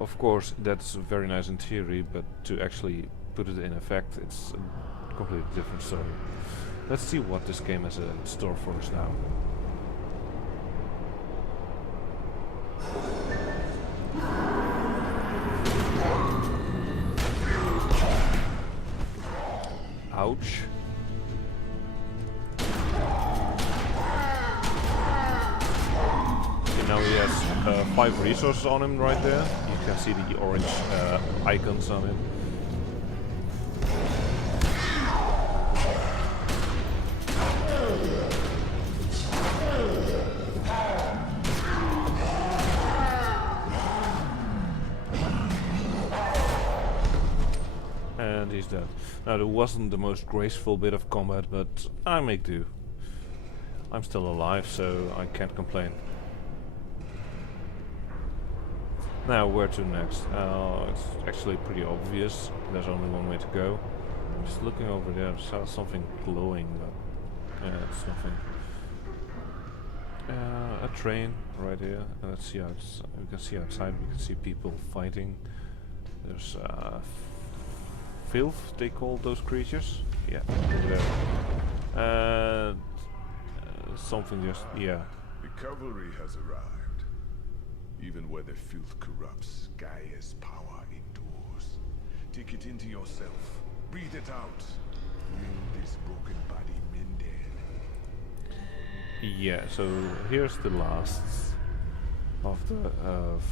Of course, that's very nice in theory, but to actually put it in effect, it's a completely different story. Let's see what this game has in store for us now. Ouch. Okay, now he has 5 resources on him right there. You can see the orange icons on him. And he's dead. Now, there wasn't the most graceful bit of combat, but I make do. I'm still alive, so I can't complain. Now, where to next? It's actually pretty obvious. There's only one way to go. I'm just looking over there. I saw something glowing, but it's nothing. A train right here. Let's see outside. We can see outside. We can see people fighting. There's filth, they call those creatures. Yeah, over there. Something just, yeah. The cavalry has arrived. Even where the filth corrupts, Gaia's power endures. Take it into yourself. Breathe it out. Will this broken body mended? Yeah, so here's the last of the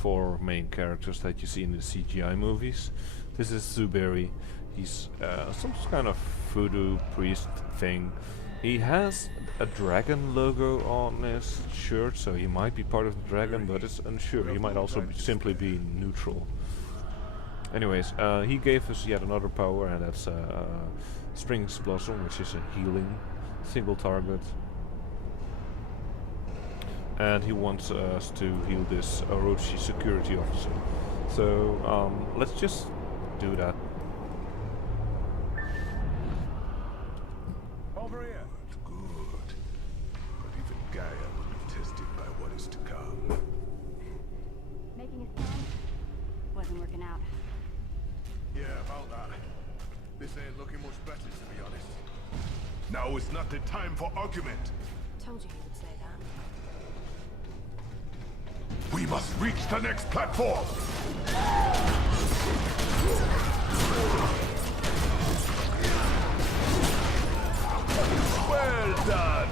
4 main characters that you see in the CGI movies. This is Zuberi. He's some kind of voodoo priest thing. He has a dragon logo on his shirt, so he might be part of the dragon, but it's unsure. He might also simply be neutral. Anyways, he gave us yet another power, and that's Spring's Blossom, which is a healing single target. And he wants us to heal this Orochi security officer. So let's just do that. Over here. Good. But even Gaia will be tested by what is to come. Making a stand wasn't working out. Yeah, about that. This ain't looking much better, to be honest. Now is not the time for argument. Told you he would say that. We must reach the next platform. Well done.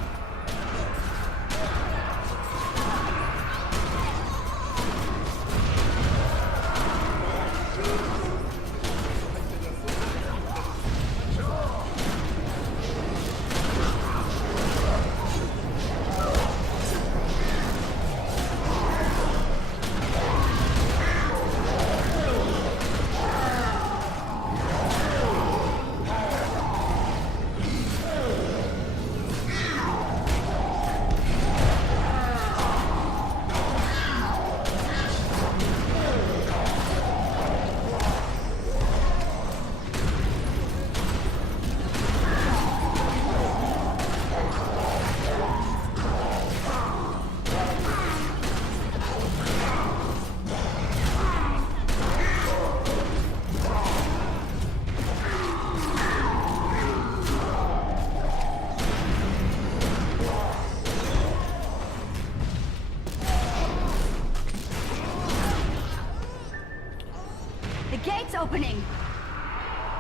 The gate's opening!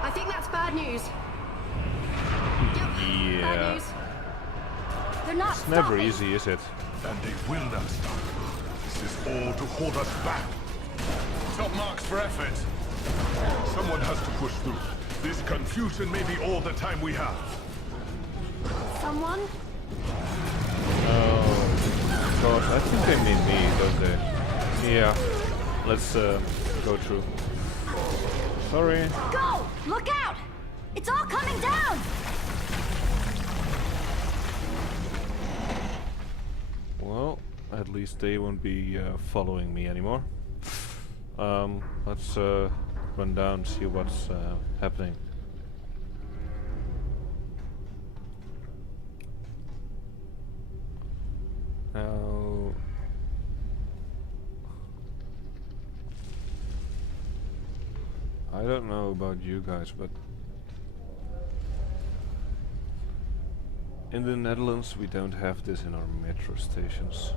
I think that's bad news. Yep, Yeah. bad news. They're not It's never stopping. easy, is it? And they will not stop. This is all to hold us back. Top marks for effort. Someone has to push through. This confusion may be all the time we have. Someone? Oh, gosh, I think they mean me, don't they? Yeah, let's go through. Sorry. Go! Look out! It's all coming down! Well, at least they won't be following me anymore. Let's run down and see what's happening. Now, I don't know about you guys, but in the Netherlands we don't have this in our metro stations.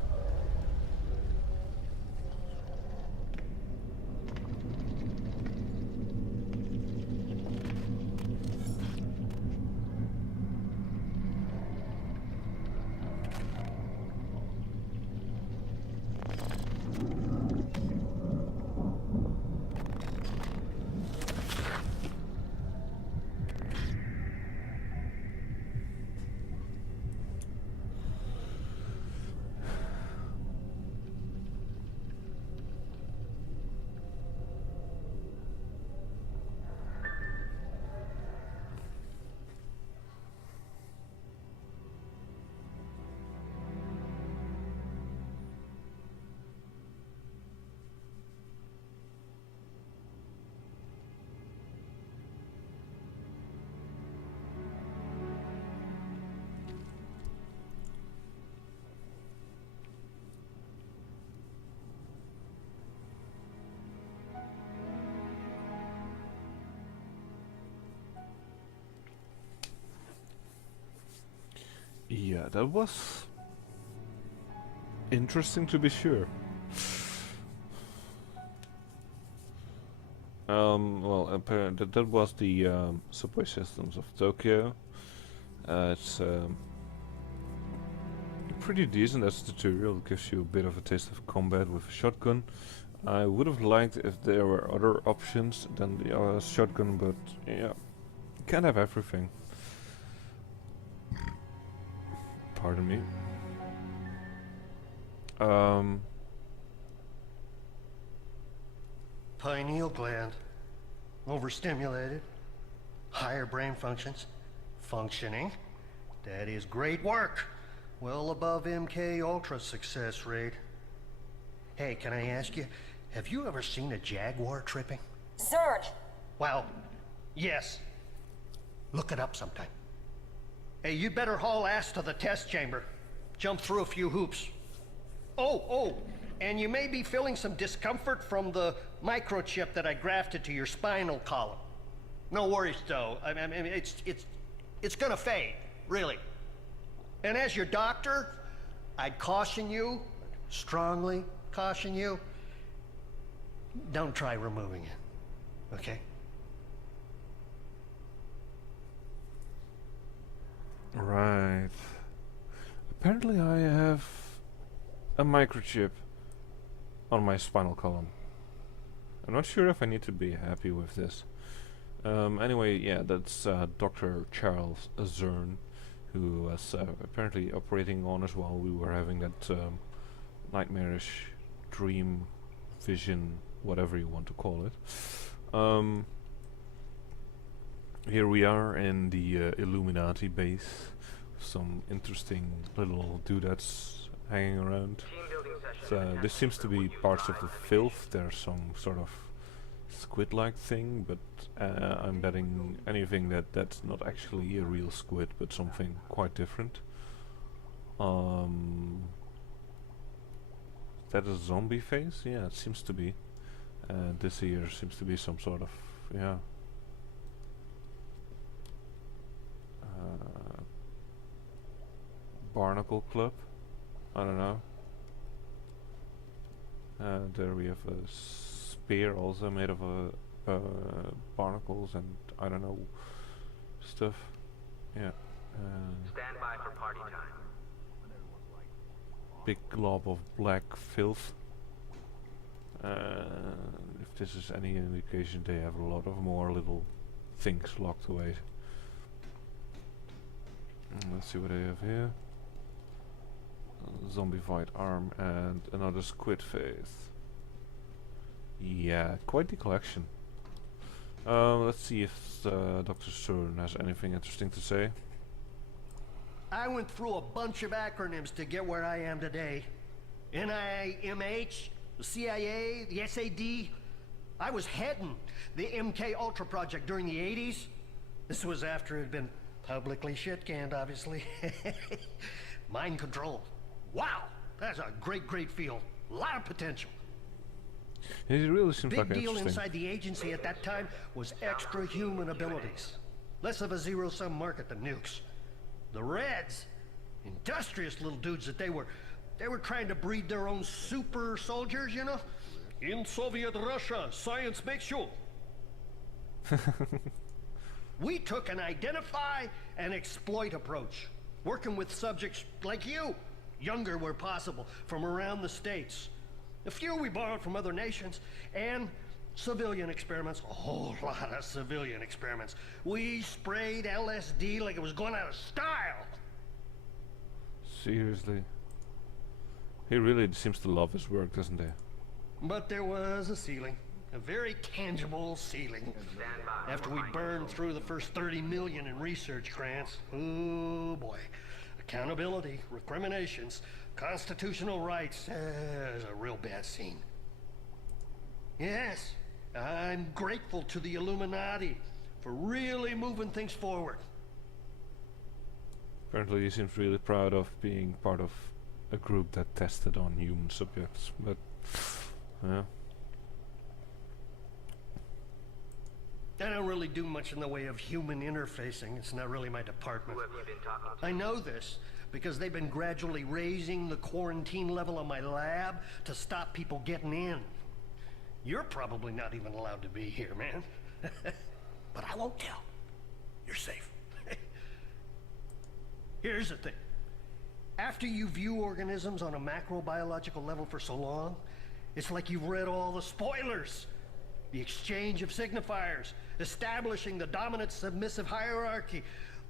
Yeah, that was interesting to be sure. Well, apparently that was the subway systems of Tokyo. It's pretty decent as a tutorial. It gives you a bit of a taste of combat with a shotgun. I would have liked if there were other options than the shotgun, but yeah, can't have everything. Pardon me. Pineal gland. Overstimulated. Higher brain functions. Functioning. That is great work. Well above MK Ultra success rate. Hey, can I ask you, have you ever seen a jaguar tripping? Zerd! Well, yes. Look it up sometime. Hey, you better haul ass to the test chamber. Jump through a few hoops. Oh, and you may be feeling some discomfort from the microchip that I grafted to your spinal column. No worries, though. I mean, it's gonna fade, really. And as your doctor, I'd caution you, strongly caution you, don't try removing it, okay? Right. Apparently I have a microchip on my spinal column. I'm not sure if I need to be happy with this. Anyway, yeah, that's Dr. Charles Zern, who was apparently operating on us while we were having that nightmarish dream, vision, whatever you want to call it. Here we are in the Illuminati base. Some interesting little doodads hanging around. This seems to be parts of the filth. There's some sort of squid-like thing, but I'm betting anything that's not actually a real squid, but something quite different. Is that a zombie face? Yeah, it seems to be. This here seems to be some sort of, yeah. Barnacle Club? I don't know. There we have a spear also made of barnacles and I don't know stuff. Yeah. Stand by for party time. Big glob of black filth. If this is any indication, they have a lot of more little things locked away. Let's see what they have here. Zombified arm and another squid face. Yeah, quite the collection. Let's see if Dr. Stern has anything interesting to say. I went through a bunch of acronyms to get where I am today. NIMH, the CIA, the SAD. I was heading the MK Ultra project during the 80s. This was after it had been publicly shit-canned, obviously. Mind control. Wow, that's a great field. A lot of potential. It really seems Big like deal interesting. inside the agency at that time was extra-human abilities. Less of a zero-sum market than nukes. The Reds, industrious little dudes that they were trying to breed their own super soldiers, you know? In Soviet Russia, science makes you. We took an identify and exploit approach, working with subjects like you, younger where possible, from around the States. A few we borrowed from other nations, and civilian experiments, a whole lot of civilian experiments. We sprayed LSD like it was going out of style. Seriously. He really seems to love his work, doesn't he? But there was a ceiling, a very tangible ceiling. After we burned through the first 30 million in research grants, oh boy. Accountability, recriminations, constitutional rights, is a real bad scene. Yes, I'm grateful to the Illuminati for really moving things forward. Apparently he seems really proud of being part of a group that tested on human subjects, but yeah. I don't really do much in the way of human interfacing. It's not really my department. Who have you been talking to? I know this because they've been gradually raising the quarantine level of my lab to stop people getting in. You're probably not even allowed to be here, man. But I won't tell. You're safe. Here's the thing. After you view organisms on a macrobiological level for so long, it's like you've read all the spoilers. The exchange of signifiers, establishing the dominant-submissive hierarchy,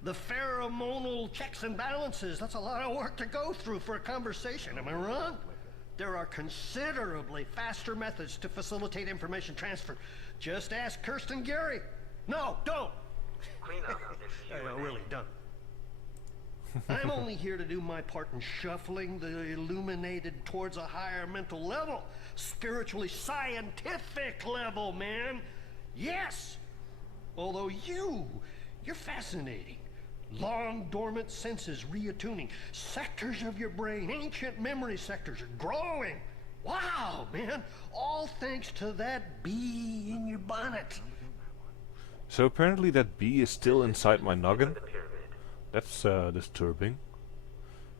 the pheromonal checks and balances. That's a lot of work to go through for a conversation, am I wrong? There are considerably faster methods to facilitate information transfer. Just ask Kirsten Gary. No, don't. Clean up on this human. Really, don't. I'm only here to do my part in shuffling the illuminated towards a higher mental level. Spiritually scientific level, man. Yes. Although you're fascinating. Long dormant senses reattuning. Sectors of your brain, ancient memory sectors are growing. Wow, man. All thanks to that bee in your bonnet. So apparently that bee is still inside my noggin. The pyramid. That's disturbing.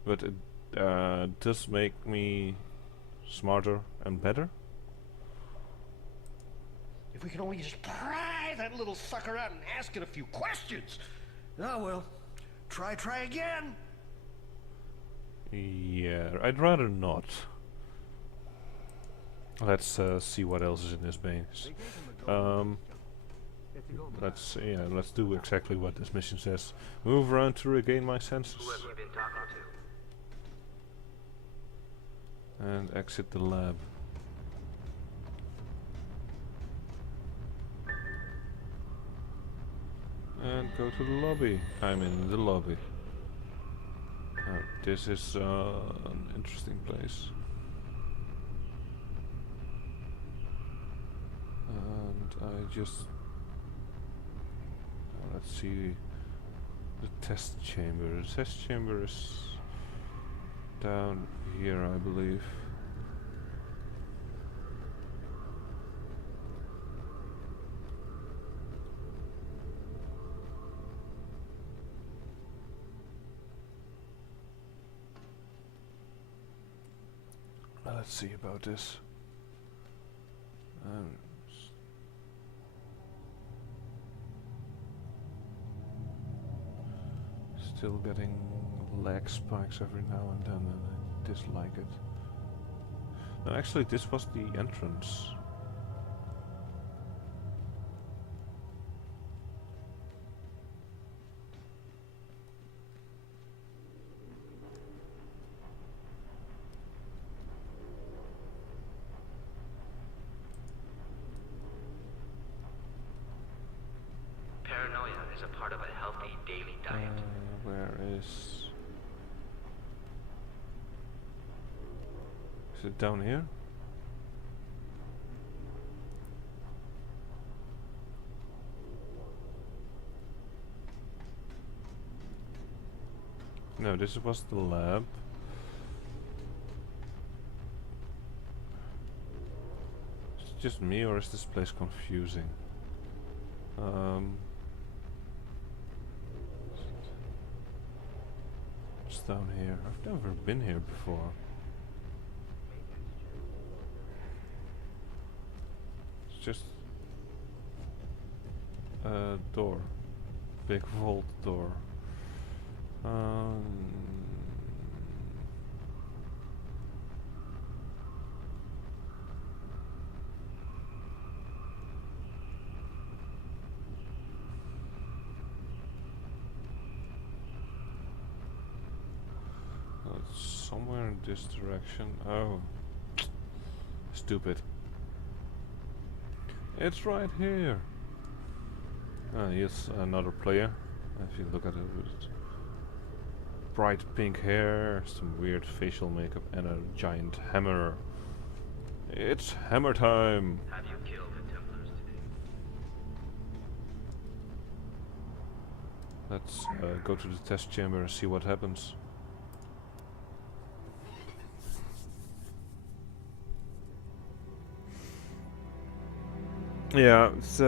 But it does make me smarter and better. If we could only just pry that little sucker out and ask it a few questions. Oh well, try again. Yeah, I'd rather not. Let's see what else is in this base. Let's do exactly what this mission says. Move around to regain my senses. Who have you been talking to? And exit the lab. And go to the lobby. I'm in the lobby. This is an interesting place. And I just... let's see the test chamber. The test chamber is down here, I believe. Let's see about this. Still getting lag spikes every now and then, and I dislike it. No, actually, this was the entrance. Paranoia is a part of a healthy daily diet. Where is... Is it down here? No, this was the lab. just me or is this place confusing? It's down here. I've never been here before. It's just a door. Big vault door. It's somewhere in this direction. Oh, stupid. It's right here. Here's another player. If you look at it, with bright pink hair, some weird facial makeup, and a giant hammer. It's hammer time! Have you killed the Templars today? Let's go to the test chamber and see what happens. Yeah, it's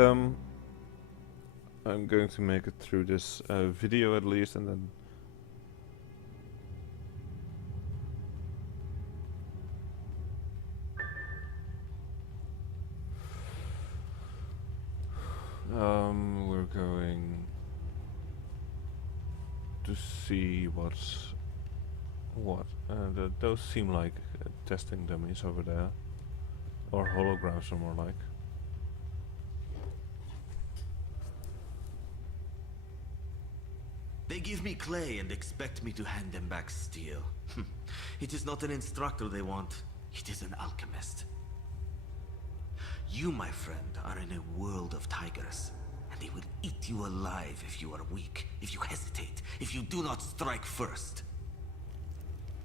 I'm going to make it through this video at least, and then we're going to see what's what. Those seem like testing dummies over there, or holograms, are more like. They give me clay and expect me to hand them back steel. It is not an instructor they want, it is an alchemist. You, my friend, are in a world of tigers, and they will eat you alive if you are weak, if you hesitate, if you do not strike first.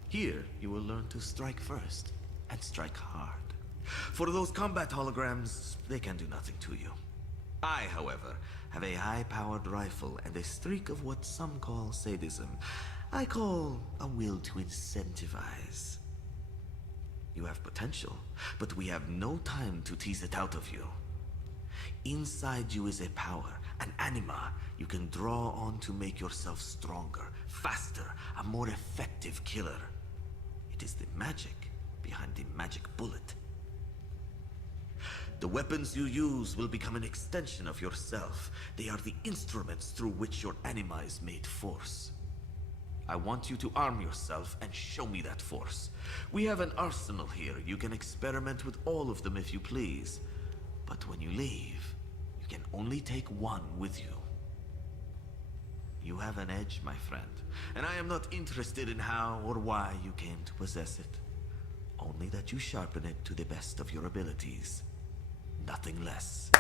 Here, you will learn to strike first, and strike hard. For those combat holograms, they can do nothing to you. I, however, have a high-powered rifle and a streak of what some call sadism. I call a will to incentivize. You have potential, but we have no time to tease it out of you. Inside you is a power, an anima you can draw on to make yourself stronger, faster, a more effective killer. It is the magic behind the magic bullet. The weapons you use will become an extension of yourself. They are the instruments through which your anima is made force. I want you to arm yourself and show me that force. We have an arsenal here. You can experiment with all of them if you please. But when you leave, you can only take one with you. You have an edge, my friend, and I am not interested in how or why you came to possess it. Only that you sharpen it to the best of your abilities. Nothing less.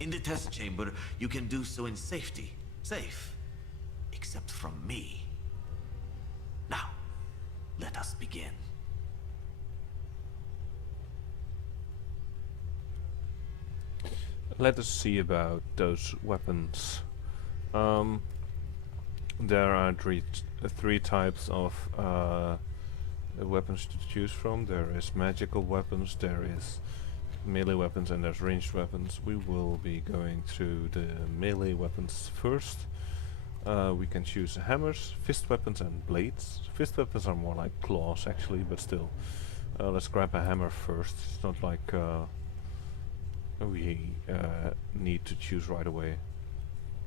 In the test chamber, you can do so in safety. Safe. Except from me. Now, let us begin. Let us see about those weapons. There are three types of weapons to choose from. There is magical weapons, there is melee weapons, and there's ranged weapons. We will be going through the melee weapons first. We can choose hammers, fist weapons, and blades. Fist weapons are more like claws actually, but still. Let's grab a hammer first. It's not like we need to choose right away.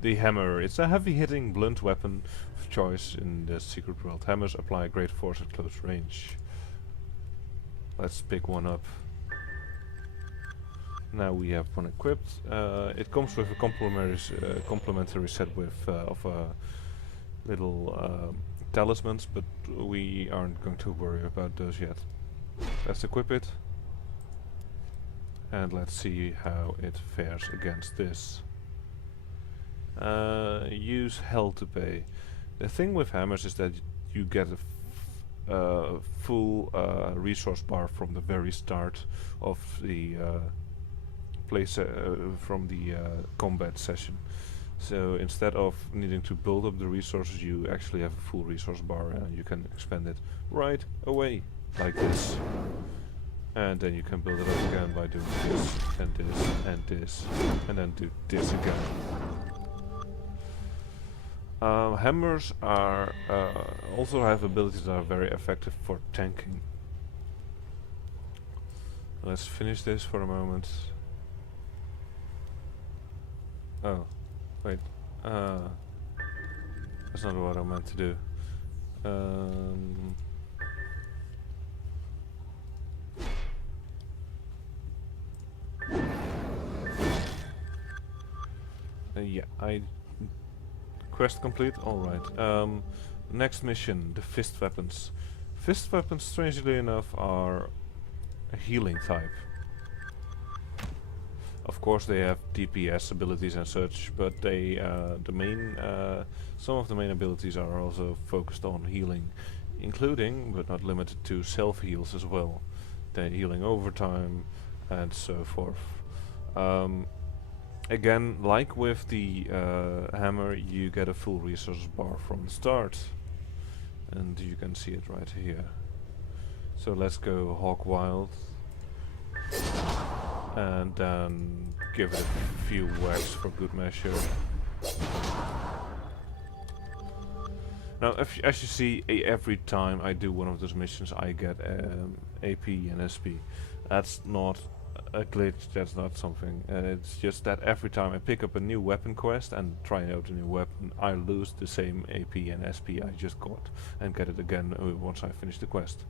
The hammer, it's a heavy-hitting blunt weapon of choice in the secret world. Hammers apply great force at close range. Let's pick one up. Now we have one equipped. It comes with a complementary set with of little talismans, but we aren't going to worry about those yet. Let's equip it, and let's see how it fares against this. Use hell to pay. The thing with hammers is that you get a full resource bar from the very start of the from the combat session. So instead of needing to build up the resources, you actually have a full resource bar and you can expand it right away, like this. And then you can build it up again by doing this and this and this, and then do this again. Hammers are also have abilities that are very effective for tanking. Let's finish this for a moment. Oh, wait. That's not what I meant to do. Yeah, quest complete. All right. Next mission: the fist weapons. Fist weapons, strangely enough, are a healing type. Of course, they have DPS abilities and such, but they some of the main abilities are also focused on healing, including but not limited to self heals as well. They're healing over time and so forth. Again, like with the hammer, you get a full resources bar from the start, and you can see it right here. So let's go hog wild, and then give it a few whacks for good measure. Now, as you see, every time I do one of those missions, I get AP and SP. That's not a glitch, that's not something. It's just that every time I pick up a new weapon quest and try out a new weapon, I lose the same AP and SP I just got and get it again once I finish the quest.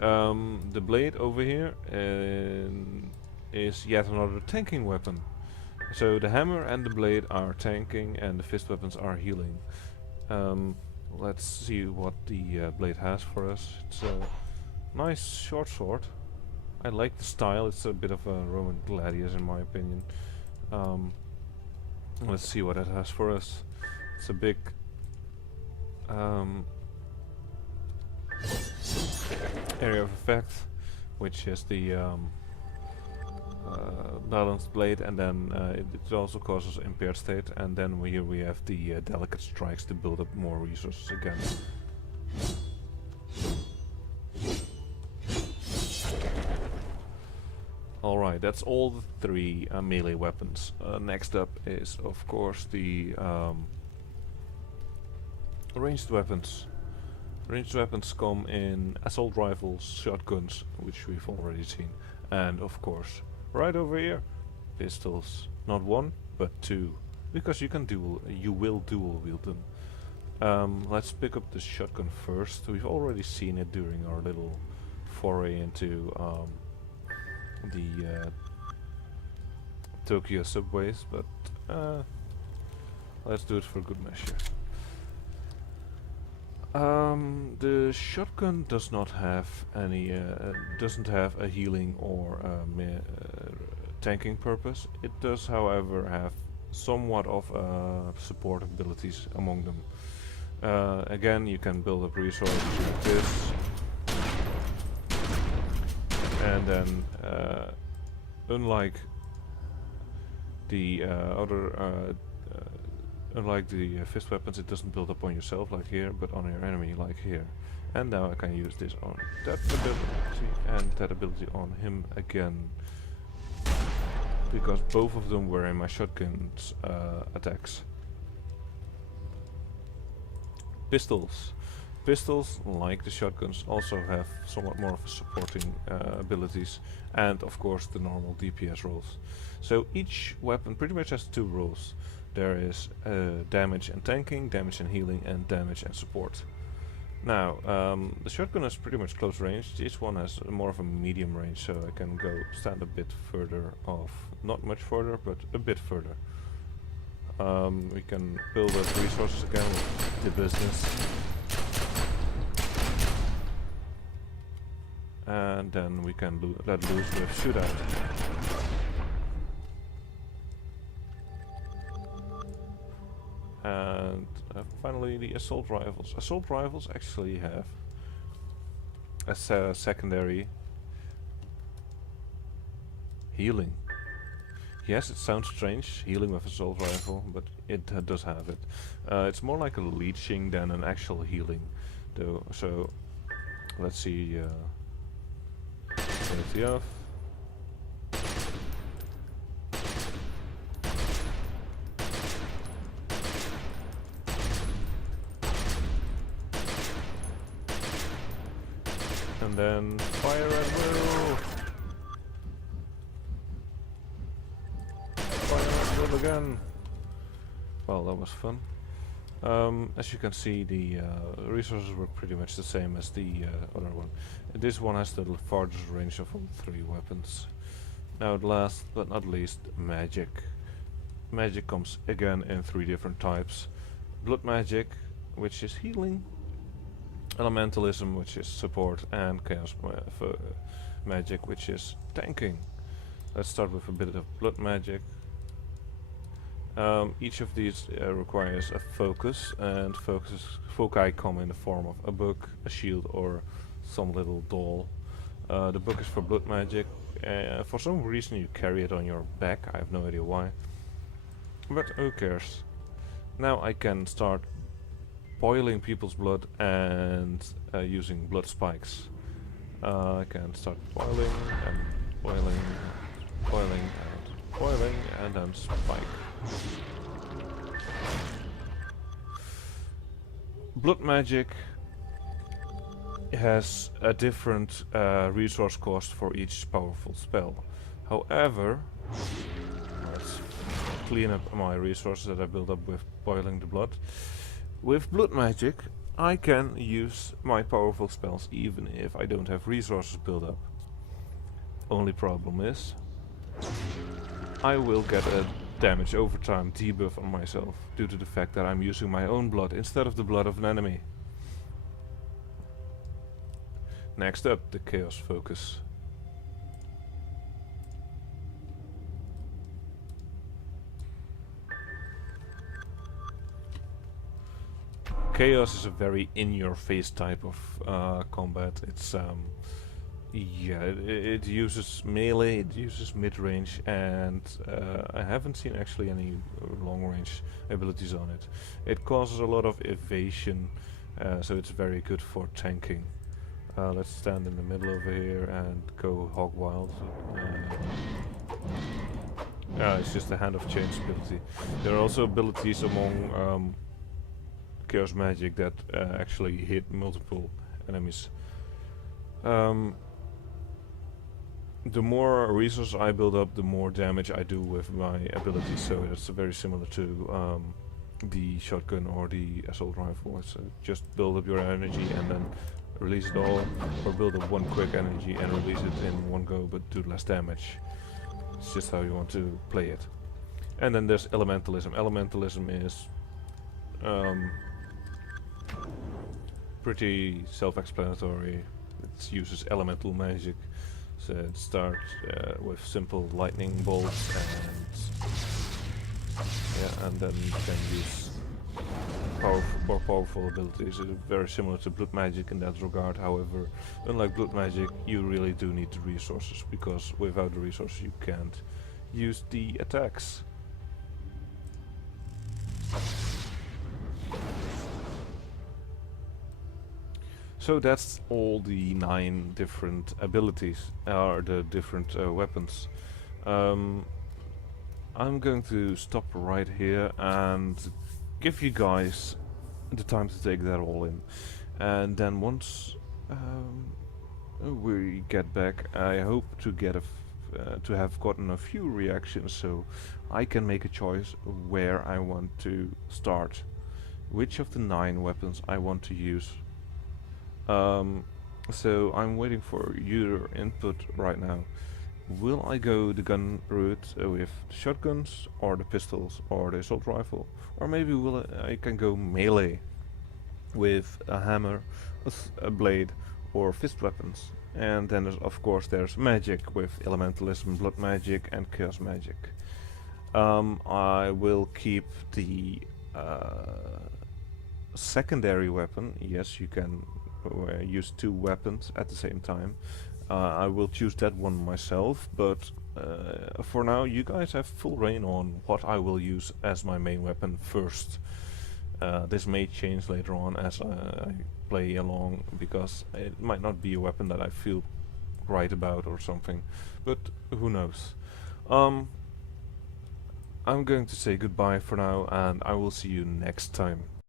The blade over here is yet another tanking weapon. So the hammer and the blade are tanking and the fist weapons are healing. Let's see what the blade has for us. It's a nice short sword. I like the style, it's a bit of a Roman gladius in my opinion. Let's see what it has for us. It's a big area of effect, which is the balanced blade, and then it also causes impaired state, and then here we have the delicate strikes to build up more resources again. Alright, that's all the three melee weapons. Next up is of course the ranged weapons. Ranged weapons come in assault rifles, shotguns, which we've already seen, and of course right over here, pistols. Not one, but two, because you will dual wield them. Let's pick up the shotgun first. We've already seen it during our little foray into the Tokyo subways, but let's do it for good measure. The shotgun does not have any, doesn't have a healing or tanking purpose. It does, however, have somewhat of support abilities among them. Again, you can build up resources like this, and then unlike the unlike the fist weapons, it doesn't build up on yourself like here, but on your enemy like here. And now I can use this on that ability and that ability on him again, because both of them were in my shotgun's attacks. Pistols. Pistols, like the shotguns, also have somewhat more of a supporting abilities, and of course the normal DPS rolls. So each weapon pretty much has two rolls. There is damage and tanking, damage and healing, and damage and support. Now, the shotgun is pretty much close range. This one has more of a medium range, so I can go stand a bit further off. Not much further, but a bit further. We can build up resources again with the business. And then we can let loose with shootout. And finally the assault rifles. Assault rifles actually have a secondary healing. Yes, it sounds strange, healing with assault rifle, but it does have it. It's more like a leeching than an actual healing, though. So let's see. ability off. And then fire at will. Fire at will again. Well, that was fun. As you can see, the resources were pretty much the same as the other one. This one has the farthest range of all 3 weapons. Now, last but not least, magic. Magic comes again in 3 different types. Blood magic, which is healing. Elementalism, which is support, and chaos magic, which is tanking. Let's start with a bit of blood magic. Each of these requires a focus, and foci come in the form of a book, a shield, or some little doll. The book is for blood magic. For some reason you carry it on your back, I have no idea why. But who cares? Now I can start boiling people's blood and using blood spikes. I can start boiling and boiling, boiling and boiling, and then spike. Blood magic has a different resource cost for each powerful spell. However, let's clean up my resources that I built up with boiling the blood. With blood magic, I can use my powerful spells even if I don't have resources built up. Only problem is, I will get a damage over time debuff on myself due to the fact that I'm using my own blood instead of the blood of an enemy. Next up, the chaos focus. Chaos is a very in-your-face type of combat. It's yeah, it uses melee, it uses mid-range, and I haven't seen actually any long-range abilities on it. It causes a lot of evasion, so it's very good for tanking. Let's stand in the middle over here and go hog wild. It's just a hand of change ability. There are also abilities among chaos magic that actually hit multiple enemies. The more resources I build up, the more damage I do with my abilities, so it's very similar to the shotgun or the assault rifle. It's just build up your energy and then release it all, or build up one quick energy and release it in one go but do less damage. It's just how you want to play it. And then there's Elementalism. Elementalism is pretty self-explanatory. It uses elemental magic. So it starts with simple lightning bolts, and then you can use more powerful abilities. It's very similar to blood magic in that regard. However, unlike blood magic, you really do need the resources, because without the resources you can't use the attacks. So that's all the 9 different abilities, or the different weapons. I'm going to stop right here and give you guys the time to take that all in. And then once we get back, I hope to get to have gotten a few reactions, so I can make a choice where I want to start, which of the 9 weapons I want to use. So I'm waiting for your input right now. Will I go the gun route with the shotguns, or the pistols, or the assault rifle, or maybe I can go melee with a hammer, a blade, or fist weapons. And then of course there's magic with elementalism, blood magic, and chaos magic. I will keep the secondary weapon. Yes, you can use 2 weapons at the same time. I will choose that one myself, but for now you guys have full reign on what I will use as my main weapon first. This may change later on as I play along, because it might not be a weapon that I feel write about or something, but who knows. I'm going to say goodbye for now, and I will see you next time.